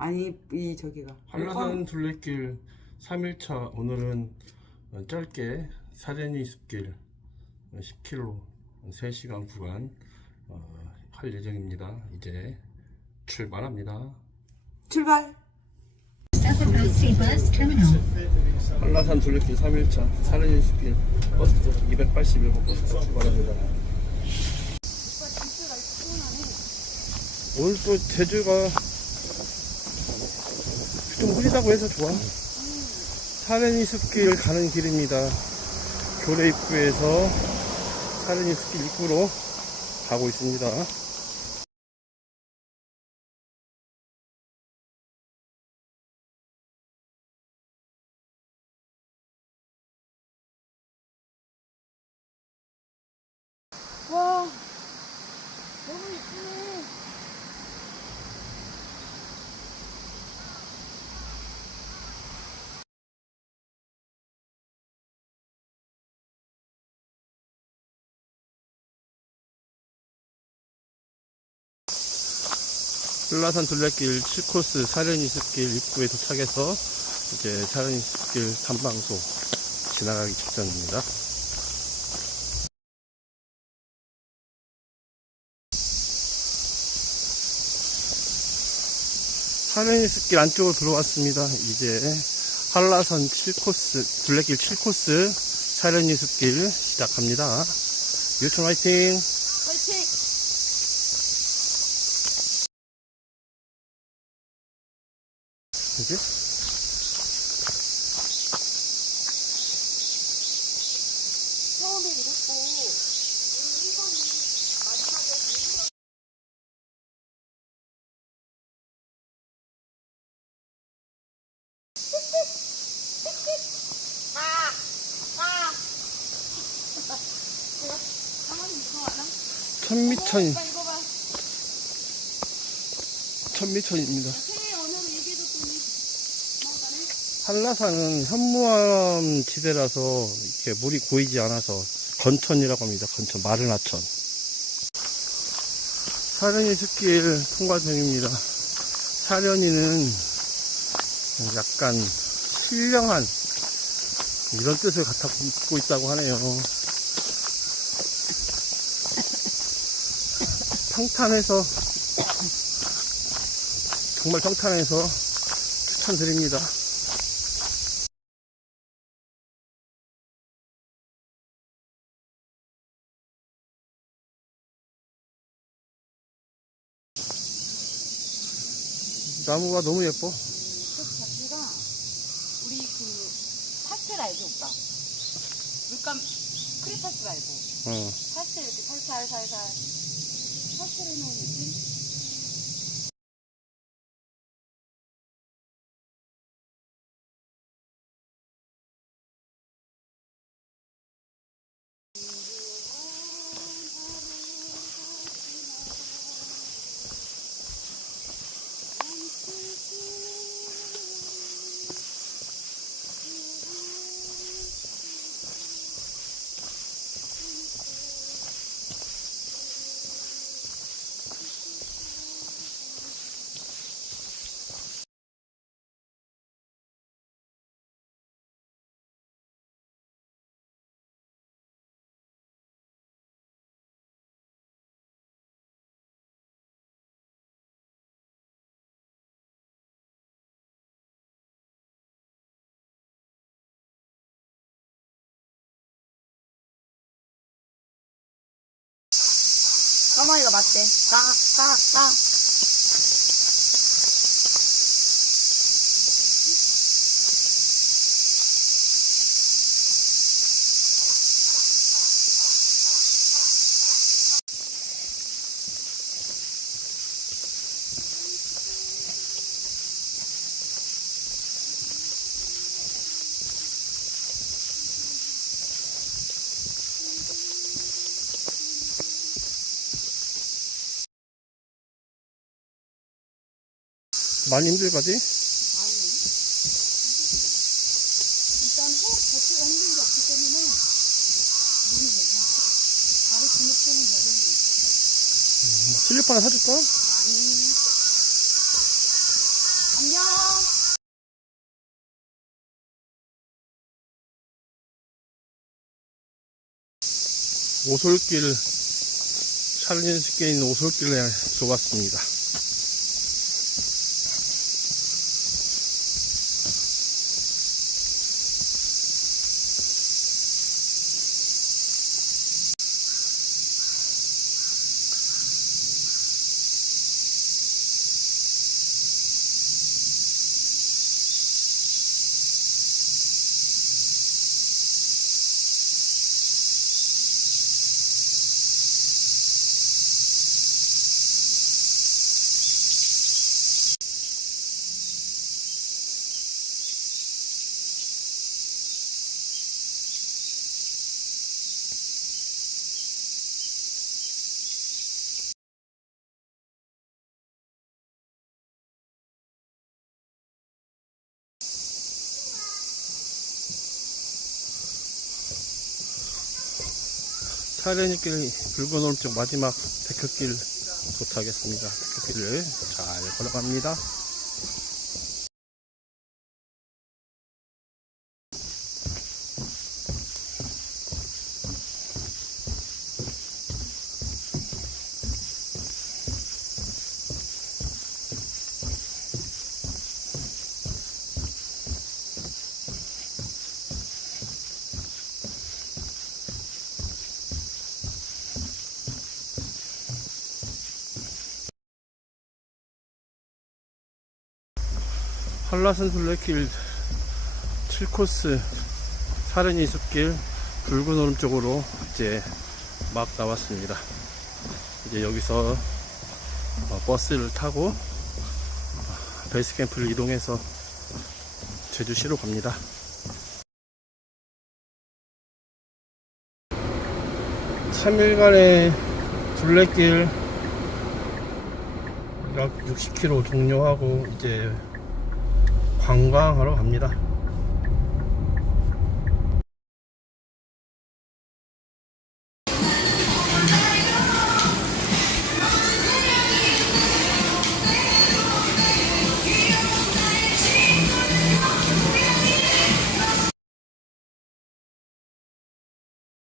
아니 이 저기가 한라산 둘레길 3일차 오늘은 어, 짧게 사려니 숲길 10km 3시간 구간 어, 할 예정입니다. 이제 출발합니다. 출발. 한라산 둘레길 3일차 사려니 숲길 버스 281번 버스 출발합니다. 오늘 또 제주가 좀 흐리다고 해서 좋아. 사려니 숲길 가는 길입니다. 교래 입구에서 사려니 숲길 입구로 가고 있습니다. 한라산 둘레길 7코스 사려니 숲길 입구에 도착해서 이제 사려니 숲길 탐방소 지나가기 직전입니다. 사려니 숲길 안쪽으로 들어왔습니다. 이제 한라산 7코스 둘레길 7코스 사려니 숲길 시작합니다. 화이팅! 화이팅. 그지? 처음에 이랬고 일본이 마지막에 천미천, 천미천입니다. 새해 언어로 얘기해줬더니 도망가네 한라산은 현무암 지대라서 이렇게 물이 고이지 않아서 건천이라고 합니다. 건천, 마른 하천. 사려니 숲길 통과 중입니다. 사려니는 약간 신령한 이런 뜻을 갖고 있다고 하네요. 평탄해서 정말 평탄해서 추천드립니다. 나무가 너무 예뻐. 그 자체가 우리 그 파스텔 알지 오빠? 물감 크리파스 말고 어. 파스텔 이렇게 살살 살살 파스텔 해놓은 느낌? 까마귀가 맞대. 까, 까, 많이 힘들거지? 아니. 일단 호흡 자체가 힘든 게 없기 때문에 몸이 괜찮아. 바로 근육통은 여전히. 음, 실리콘 하나 사줄까? 아니. 안녕. 오솔길 찰린스께 있는 오솔길에 들어왔습니다. 사려니길 붉은 오른쪽 마지막 백흑길 도착했습니다. 백흑길을 잘 걸어갑니다. 한라산 둘레길 7코스 사른이 숲길 붉은 오른쪽으로 이제 막 나왔습니다. 이제 여기서 어, 버스를 타고 어, 베이스 캠프를 이동해서 제주시로 갑니다. 삼일간의 둘레길 약 60km 종료하고 이제 관광하러 갑니다.